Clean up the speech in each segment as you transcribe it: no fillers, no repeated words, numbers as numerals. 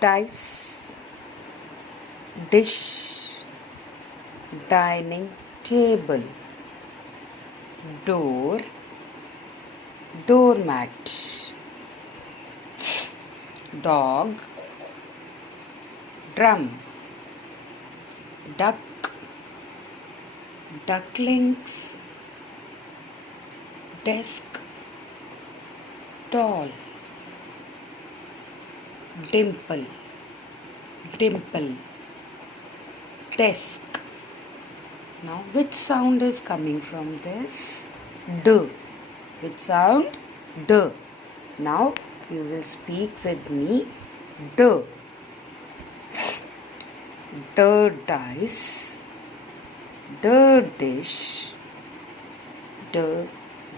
dice, dish, dining table, door, doormat, dog, drum, duck, ducklings, desk, doll, dimple, dimple, desk. Now, which sound is coming from this? D. Which sound? D. Now, you will speak with me. D. D dice. D dish. D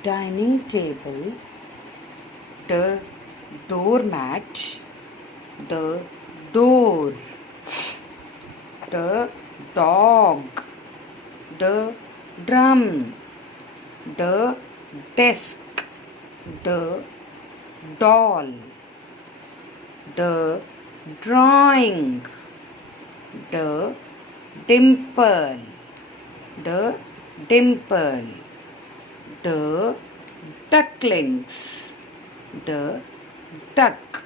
dining table. D doormat. D door. D dog. D drum. D desk. D doll. D drawing. D dimple. D dimple. D ducklings. D duck.